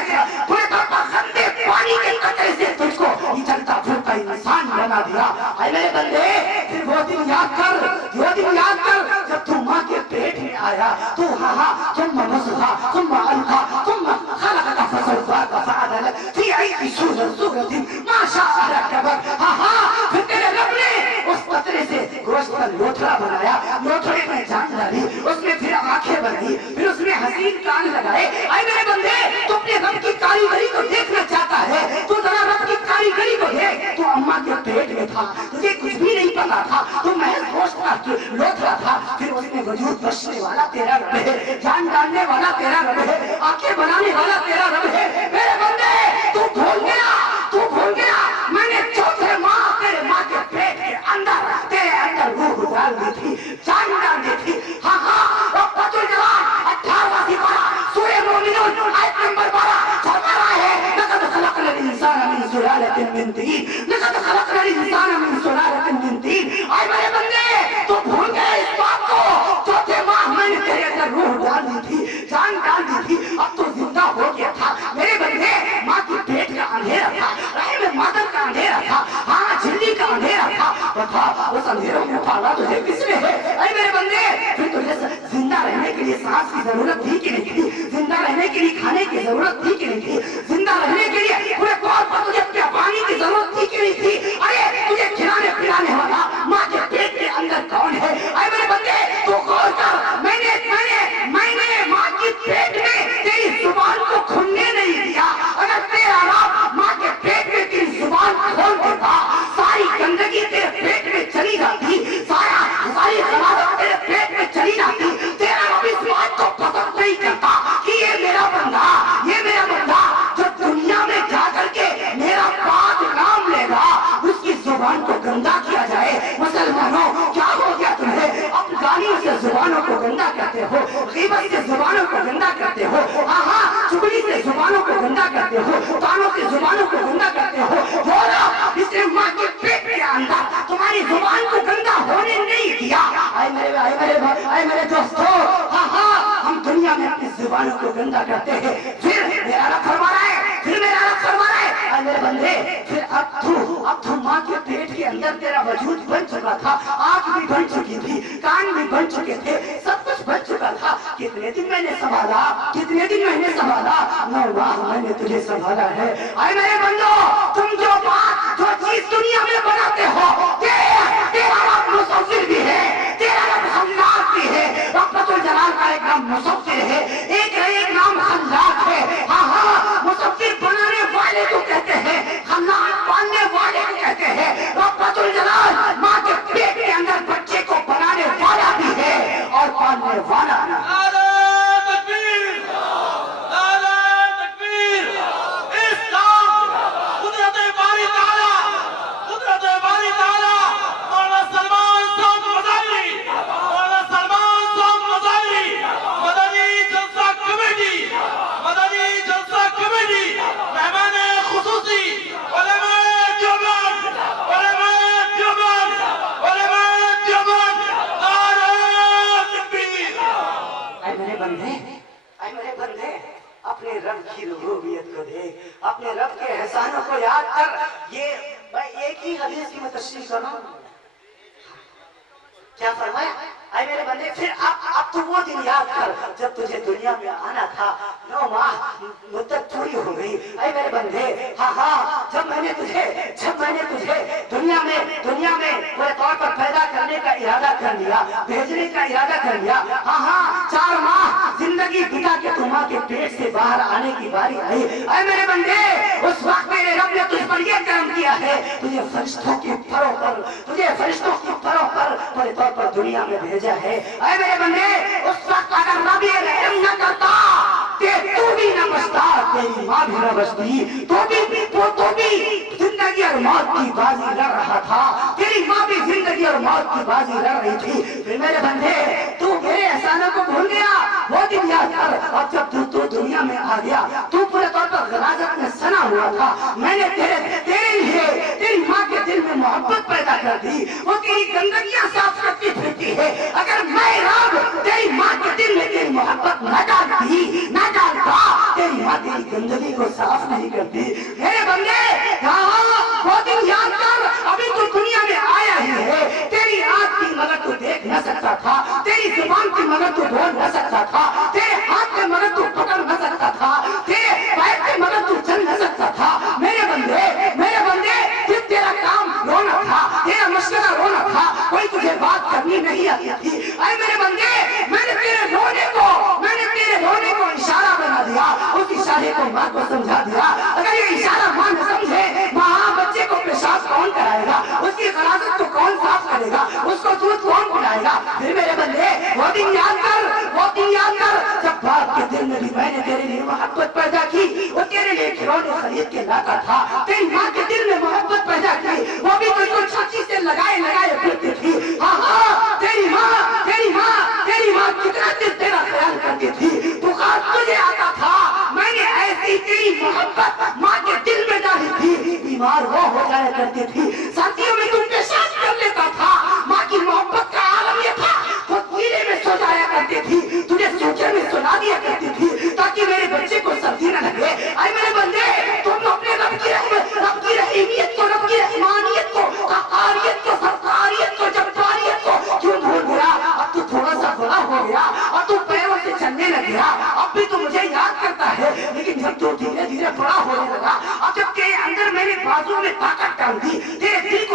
پورے طور پر گندے پانی کے قطرے سے تجھ کو چلتا پھرتا انسان بنا دیا. اے میرے بندے پھر وہ دن یاد کر، وہ دن یاد کر جب تو ماں کے پیٹ میں آیا. تو ہاں ثم نصفا ثم القا ثم خلقك فسواك فعدلك في اي صورة ما شاء ركبك. ہاں پھر تیرے رب نے اس قطرے سے گوشت کا لوتھڑا بنایا، لوتھڑے میں جان ڈالی، اس میں پھر آنکھیں بنائی، پھر اس میں حسین کان لگائے. اے میرے بندے تو اپنے رب کی کاریگری کو دیکھنا چاہتا ہے تو ذرا رب کی کاریگری کو دیکھ. تو اماں کے پیٹ میں تھا، تجھے کچھ بھی نہیں پتا تھا، تو محض گوشت کا لوتھڑا تھا. پھر اس میں وجود بخشنے والا تیرا رب ہے، جان ڈالنے والا تیرا رب ہے، آنکھیں بنانے والا تیرا رب ہے. میرے بندے تو بھول گیا، تو بھول گیا میں نے چوتھے ماہ تیرے ماں کے پیٹ کے اندر تیرے اندر روح ڈال دی تھی، جان ڈال دی تھی. ہاں رب ذوالجلال 18واں سپارہ سورہ مومنون آیت نمبر 12 فرما رہا ہے لقد خلقنا الانسان من سلالة من طین، لقد خلقنا الانسان من سلالة من طین. اے میرے بندے تو بھول گئے اس بات کو. چوتھے ماہ میں نے تیرے اندر روح ڈال دی تھی، جان ڈال دی تھی. اب تو زندہ ہو گیا تھا. میرے بندے ماں کی پیٹ کا اندھیرا تھا، رحم مادر کا اندھیرا تھا، ہاں جھلی کا اندھیرا تھا. بتا اس اندھیروں میں پالا تجھے کس نے ہے؟ اے میرے بندے پھر تجھے زندہ رہنے کے لیے سانس کی ضرورت تھی کہ نہیں تھی؟ زندہ رہنے کے لیے کھانے کی ضرورت تھی کہ نہیں تھی؟ زندہ رہنے کے لیے پورے طور پر تجھے پانی کی ضرورت تھی کہ نہیں تھی؟ ارے تجھے کھلانے پلانے والا ماں کے پیٹ کے اندر کون ہے؟ اے میرے بندے تو غور کر. میں نے ماں کی پیٹ میں تیری زبان کو کھلنے نہیں دیا. اگر تیرا رب ماں کے پیٹ میں تیری زبان کھول دیتا، ساری گندگی تیرے پیٹ میں چلی جاتی، ساری غلاظت تیرے پیٹ میں چلی جاتی. تیرا رب اس بات کو پسند نہیں کرتا کہ یہ میرا بندہ جو دنیا میں جا کر کے میرا پاک نام لے گا اس کی زبان کو گندا کیا جائے. مسلمانوں کیا ہو گیا تمہیں؟ افغانیوں سے زبانوں کو گندا کرتے ہو، غیبت سے زبانوں کو گندا کرتے ہو، ہاں چگلی سے زبانوں کو گندا کرتے ہو، تانوں سے زبانوں کو گندا کرتے ہو. اس نے ماں کے پیٹ کے اندر تمہاری زبان کو گندا ہونے نہیں دیا. اے میرے دوستو، ہاں ہم دنیا میں اپنی زبانوں کو گندا کرتے ہیں. پھر میرا رب فرما رہا ہے، پھر میرا رب فرما رہا ہے اے میرے بندے پھر اب تو ماں کے پیٹ کے اندر تیرا وجود بن چکا تھا. آنکھ بھی بن چکی تھی، کان بھی بن چکے تھے، سب کچھ بن چکا تھا. کتنے دن میں نے سنبھالا، کتنے دن میں نے سنبھالا. 9 ماہ میں نے تجھے سنبھالا ہے. اے میرے بندو تم جو چیز دنیا میں بناتے ہو، تیرا رب مصور بھی ہے، تیرا رب خلاق بھی ہے. رب ذوالجلال کا ایک نام مصور ہے، ایک نام خلاق ہے. ہاں مصور بنانے والے کو کہتے ہیں، خلاق کی ربوبیت کو دیکھ، اپنے رب کے احسانوں کو یاد کر. یہ میں ایک ہی حدیث کی میں تشریح کر رہا ہوں. کیا فرمایا؟ اے میرے بندے پھر اب تو وہ دن یاد کر جب تجھے دنیا میں آنا تھا. 9 ماہ مدت پوری ہو گئی. اے میرے بندے ہاں جب میں نے تجھے دنیا میں پورے طور پر پیدا کرنے کا ارادہ کر لیا، بھیجنے کا ارادہ کر لیا. ہاں 4 ماہ زندگی بتا کے تم ماں کے پیٹ سے باہر آنے کی باری آئی. اے میرے بندے اس وقت میرے رب نے تجھ پر یہ کرم کیا ہے، تجھے فرشتوں کی پروں پر پورے طور پر دنیا میں بھیجا ہے. اے میرے بندے اس وقت اگر رب یہ رحم نہ کرتا کہ تو بھی نہ بچتا، تیری ماں بھی نہ بچتی، تو بھی زندگی اور موت کی بازی لڑ رہا تھا. تیری ماں بھی زندگی اور موت کی بازی لڑ رہی تھی. پھر میرے بندے تو میرے احسانوں کو بھول گیا. وہ دن یاد کر اب جب تو دنیا میں آ گیا، تو پورے طور پر غلاظت میں سنا ہوا تھا. میں نے تیرے لیے تیری ماں کے دل میں محبت پیدا کر دی. وہ تیری گندگیاں صاف کرتی پھرتی ہے. اگر میں رب تیری ماں کے دل میں تیری محبت نہ ڈالتا، تیری ماں تیری گندگی کو صاف نہیں کرتی. میرے بندے وہ دن یاد کر. ابھی تو دنیا میں آیا ہی ہے. تیری آنکھ کی مگر تو دیکھ نہ سکتا تھا، تیری زبان کی مگر تو بول نہ سکتا تھا، تیرے ہاتھ کے مگر تو پکڑ نہ سکتا تھا، تیرے پیر کے مگر تو چل نہ سکتا تھا. میرے بندے پھر تیرا کام رونا تھا، تیرا مشورہ رونا تھا، کوئی تجھے بات کرنی نہیں آتی تھی. اے میرے بندے میں نے تیرے رونے کو اشارہ بنا دیا. اس اشارے کو ماں کو سمجھا دیا. اگر یہ اشارہ ماں نہ سمجھے، ماں بچے کو پیشاب کون کرائے گا، اس کی غلاظت کو کون صاف کرے گا، اس کو دودھ کون پلائے گا. پھر میرے بندے وہ دن یاد کر جب باپ کے دل میں بھی میں نے تیرے لیے محبت پیدا کی. وہ تیرے لیے کھلونے خرید کے لاتا تھا. تیری ماں کے دل میں محبت پیدا کی، وہ بھی تجھ کو چھاتی سے لگائے پھرتی تھی. ہاں تیری ماں کتنا دل تیرا خیال کرتی تھی. بخار تجھے آتا تھا، میں نے ایسی تیری محبت ماں کے دل میں ڈالی تھی. بیمار وہ ہو جایا کرتی تھی، ساتھیوں میں تم پیشاب کر لیتا تھا. ماں کی محبت کا عالم یہ تھا. وہ کیلے میں سو جایا کرتی تھی، تجھے سوچے میں سلا دیا کرتی تھی تاکہ میرے بچے کو سردی نہ لگے. اے میرے بندے تم اپنے رب کی رحیمیت کو، رب کی رحمانیت کو، قہاریت کو، سرکاریت کو، جباریت کو کیوں بھول گیا؟ اب تو تھوڑا سا بڑا ہو گیا اور تو پیروں سے چلنے لگ گیا. اب بھی تو مجھے یاد کرتا ہے، لیکن جب تو دھیرے دھیرے بڑا ہونے لگا، اب جب تیرے اندر میں نے بازو میں طاقت ڈال دی، تیرے دل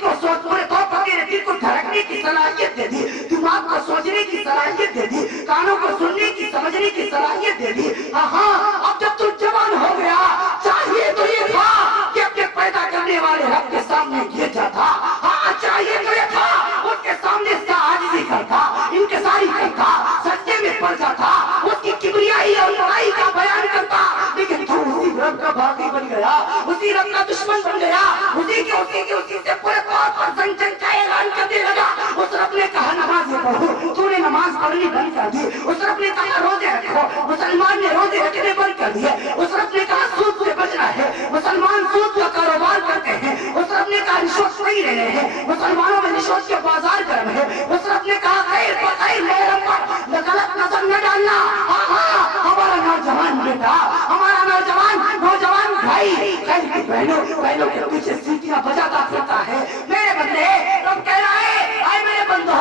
کو سوچ پورے طور پر تیرے دل کو دھڑکنے کی صلاحیت دے دی، دماغ کو سوچنے کی صلاحیت دے دی، کانوں کو سننے کی سمجھنے کی صلاحیت دے دی. ہاں اب جب تو جوان ہو گیا، چاہیے تو یہ تھا کہ اپنے پیدا کرنے والے رب کے سامنے گر جاتا. ہاں چاہیے تو یہ تھا اس کے سامنے عاجزی کرتا، انکساری کرتا، سجدے میں پڑ جاتا، اس کی کبریائی اور بڑائی کا بیان کرتا. لیکن تو اسی رب کا باغی بن گیا، اسی رب کا دشمن بن گیا، اسی سے پورے طور پر زنجان کا اعلان کرنے لگا. اس رب نے کہا نمازیں پڑھو، تو نے نماز پڑھنی بند کر دی. اس رب نے کہا روزے رکھو، مسلمان نے روزے رکھنے بند کر دیے. اس رب نے کہا سود سے بچنا ہے، مسلمان سود کا کاروبار کرتے ہیں. اس رب نے کہا رشوت نہیں رہے ہیں، مسلمانوں میں رشوت کے بازار گرم ہے. اس رب نے کہا خیر بخیر میرے پر غلط نظر نہ ڈالنا. ہمارا نوجوان بیٹا، ہمارا نوجوان بھائی خیر کی بہنوں کے پیچھے سیٹیاں بجاتا پھرتا ہے. میرے بندے رب کہہ رہا ہے اے میرے بندو،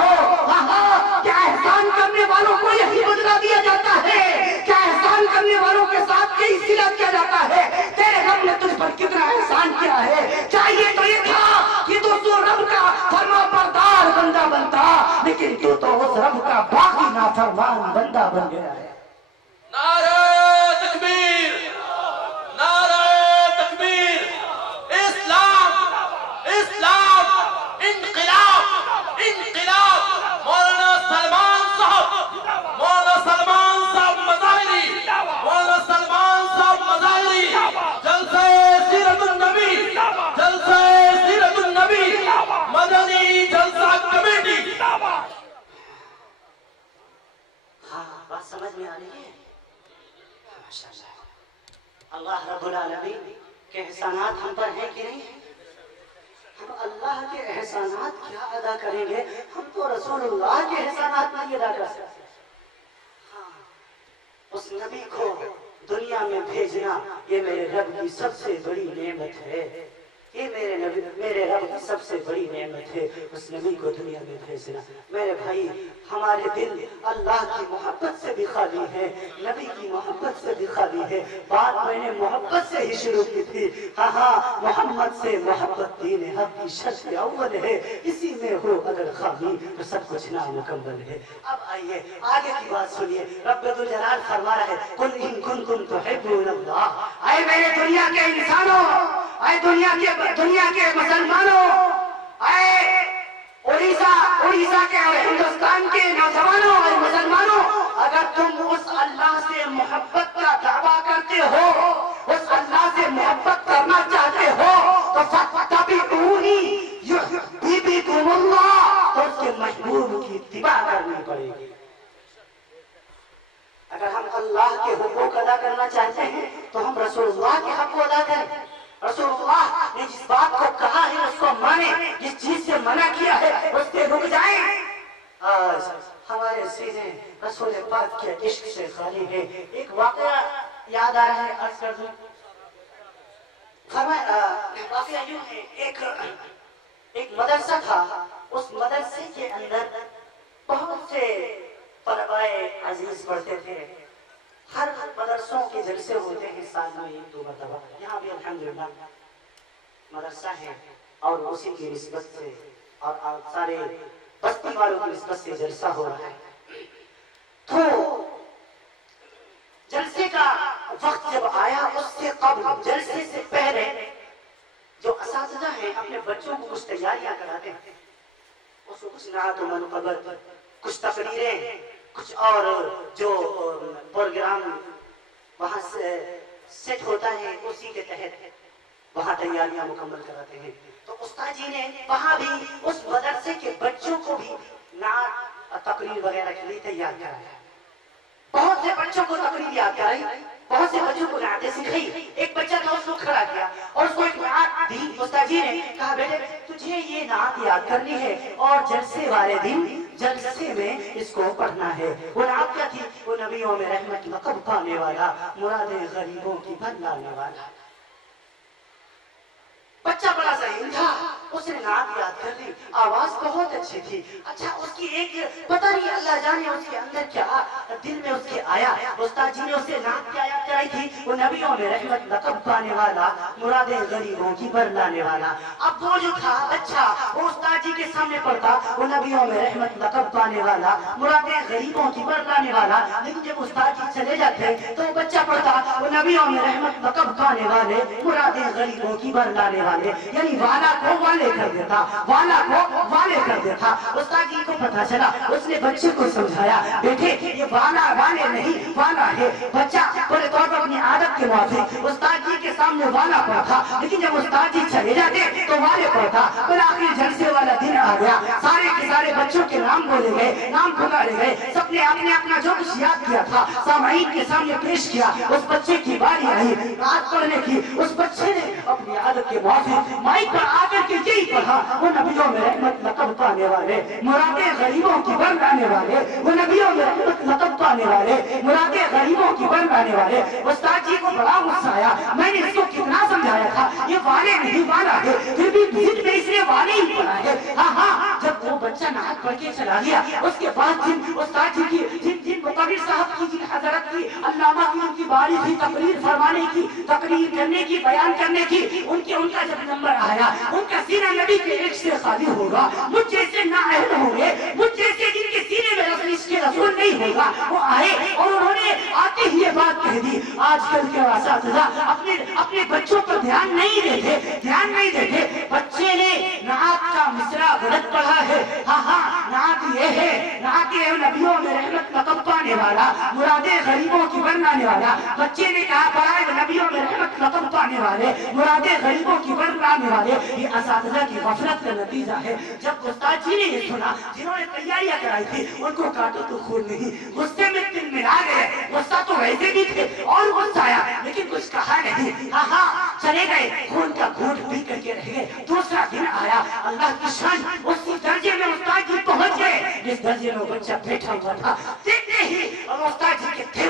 کیا احسان کرنے والوں کو یہی بدلہ دیا جاتا ہے؟ کیا احسان کرنے والوں کے ساتھ یہی صلہ کیا جاتا ہے؟ تیرے رب نے تجھ پر کتنا احسان کیا ہے. چاہیے تو یہ تھا کہ تو رب کا فرما بردار بندہ بنتا، لیکن تو اس رب کا باقی نافرمان بندہ بن گیا ہے. نعرہ تکبیر، نعرہ تکبیر. اسلام انقلاب مولانا سلمان صاحب مظاہری جلسہ سیرت النبی مدنی جلسہ کمیٹی. ہاں بات سمجھ میں آ رہی ہے. اللہ رب العالمین کے احسانات ہم پر ہیں کہ نہیں؟ ہم اللہ کے احسانات کیا ادا کریں گے؟ ہم تو رسول اللہ کے احسانات نہیں ادا کر سکتے. ہاں اس نبی کو دنیا میں بھیجنا یہ میرے رب کی سب سے بڑی نعمت ہے، یہ میرے رب کی سب سے بڑی نعمت ہے، اس نبی کو دنیا میں بھیجنا۔ میرے بھائی، ہمارے دل اللہ کی محبت سے بھی خالی ہے، نبی کی محبت سے بھی خالی ہے۔ بات میں نے محبت سے ہی شروع کی تھی، ہاں محمد سے محبت دین حق کی شرط اول ہے، اسی میں ہو اگر خالی تو سب کچھ نامکمل ہے۔ اب آئیے آگے کی بات سنیے، رب ذوالجلال فرما رہا ہے قل ان کنتم تحبون اللہ، اے میرے دنیا کے انسانوں، اے دنیا کے مسلمانوں، اے اڑیسہ کے اور ہندوستان کے نوجوانوں اور مسلمانوں، اگر تم اس اللہ سے محبت کا دعویٰ کرتے ہو، اس اللہ سے محبت کرنا چاہتے ہو تو فاتبعونی یحببکم اللہ، تو اس کے محبوب کی اتباع کرنی پڑے گی۔ اگر ہم اللہ کے حقوق ادا کرنا چاہتے ہیں تو ہم رسول اللہ کے حق کو ادا کریں۔ رسول اللہ نے جس بات کو کہا ہے اس کو مانیں، جس چیز سے منع کیا ہے اس سے رک جائیں۔ آج ہمارے سینے رسول پاک کے عشق سے خالی ہے۔ ایک واقعہ یاد آ رہا ہے، عرض کر دوں۔ واقعہ یوں ہے، ایک مدرسہ تھا، اس مدرسے کے اندر بہت سے طلبائے عزیز پڑھتے تھے۔ ہر مدرسوں کے جلسے ہوتے ہیں سال میں 1-2 مرتبہ، یہاں بھی الحمدللہ مدرسہ ہے اور اسی کی نسبت سے اور سارے بستی والوں کی نسبت سے جلسہ ہو رہا ہے۔ تو جلسے کا وقت جب آیا، اس سے قبل، جلسے سے پہلے جو اساتذہ ہیں اپنے بچوں کو کچھ تیاریاں کراتے ہیں، اس کو کچھ نعت و منقبت، کچھ تقریریں، کچھ اور جو پروگرام وہاں سے سیٹ ہوتا ہے اسی کے تحت وہاں تیاریاں مکمل کراتے ہیں۔ تو استاد جی نے وہاں بھی اس مدرسے کے بچوں کو بھی نعت اور تقریر وغیرہ کے لیے تیار کرایا۔ بہت سے بچوں کو تقریر یاد کرائی، بہت سے بچوں کو نعتیں سکھائی۔ ایک بچہ تھا، اس کو کھڑا کیا اور اس کو ایک نعت دی۔ استاد جی نے کہا بیٹے تجھے یہ نعت یاد کرنی ہے اور جلسے والے دن جلسے میں اس کو پڑھنا ہے۔ وہ نعت کیا تھی؟ وہ نبیوں میں رحمت لقب پانے والا، مرادیں غریبوں کی بھر لانے والا۔ بچہ بڑا ذہین تھا، اس نے نعت یاد کر لی، آواز بہت اچھی تھی۔ اچھا اس کی ایک پتہ نہیں اللہ جانے اس کے اندر کیا دل میں اس کے آیا۔ استاد جی نے اسے نعت کیا یاد کرائی تھی؟ وہ نبیوں میں رحمت لقب پانے والا، مرادیں غریبوں کی بھر لانے والا۔ اب وہ جو تھا اچھا وہ استاد جی کے سامنے پڑھتا، وہ نبیوں میں رحمت لقب پانے والا، مرادیں غریبوں کی بھر لانے والا۔ لیکن جب استاد جی چلے جاتے تو وہ بچہ پڑھتا، وہ نبیوں میں رحمت لقب پانے والے، مرادیں غریبوں کی بھر لانے والے۔ یعنی والا کو والے کر دیتا، والا کو والے کر دیتا۔ استاد جی کو پتا چلا، اس نے بچے کو سمجھایا بیٹے یہ والا والے نہیں والا ہے۔ بچہ بڑے طور پر اپنی عادت کے موافق استاد جی کے سامنے والا پڑھا، لیکن جب استاد جی چلے جاتے تو والے پڑھا۔ بالآخر جلسے والا دن آ گیا، سارے کے سارے بچوں کے نام بولے گئے، نام پکارے گئے، سب نے اپنے اپنا جو کچھ یاد کیا تھا سامعین کے سامنے پیش کیا۔ اس بچے کی باری آئی نعت پڑھنے کی، اس بچے نے اپنی عادت کے موافق مائک پر آ کر کے یہی پڑھا، وہ نبیوں میں رحمت لقب پانے والے، مرادیں غریبوں کی بھر لانے والے، وہ نبیوں میں رحمت لقب پانے والے، مرادیں غریبوں کی بھر لانے والے۔ استاد جی کو بڑا غصہ آیا، میں نے اس کو کتنا سمجھایا تھا یہ والے نہیں والا ہے، پھر بھی ضد میں اس نے والے ہی پڑھا ہے۔ ہاں جب وہ بچہ نعت پڑھ کے چلا گیا، اس کے بعد جن استاد جی کی جن مقرر صاحب کی، جن حضرت کی، علامہ کی ان کی باری تھی تقریر فرمانے کی، تقریر کرنے کی، بیان کرنے کی، ان کا جب نمبر آیا، ان کا سینہ نبی کے عشق سے خالی ہوگا۔ مجھ جیسے نااہل ہوں گے، مجھ جیسے جن کے سینے میں عشق رسول نہیں ہوگا، وہ آئے اور انہوں نے آتے ہی یہ بات کہہ دی۔ آج کل کے اساتذہ اپنے بچوں پر دھیان نہیں دیتے۔ بچے نے نعت کا مصرع غلط پڑھا ہے۔ ہاں نعت یہ ہے نبیوں میں رحمت لقب پانے والا، مرادیں غریبوں کی بھر لانے والا۔ بچے نے کہا پڑھا ہے نبیوں میں رحمت لقب پانے والے، مرادیں غریبوں کی بھر لانے والے۔ یہ اساتذہ کی غفلت کا نتیجہ ہے۔ جب استاد جی نے یہ سنا، جنہوں نے تیاریاں کرائی تھی ان کو کاٹو تو خون نہیں، غصے میں دل ملا گئے۔ غصہ تو ویسے بھی تھے اور غصہ آیا لیکن کچھ کہا نہیں۔ ہاں چلے گئے، خون کا گھونٹ پی کر کے رہ گئے۔ دوسرا دن آیا، اللہ کی شان اسی درجے میں استاد جی پہنچ گئے جس درجے میں بچہ بیٹھا ہوا تھا۔ دیکھتے ہی استاد جی کے تھے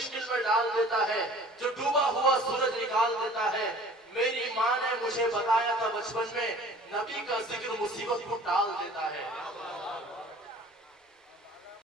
مشکل میں ڈال دیتا ہے، جو ڈوبا ہوا سورج نکال دیتا ہے۔ میری ماں نے مجھے بتایا تھا بچپن میں، نبی کا ذکر مصیبت کو ٹال دیتا ہے۔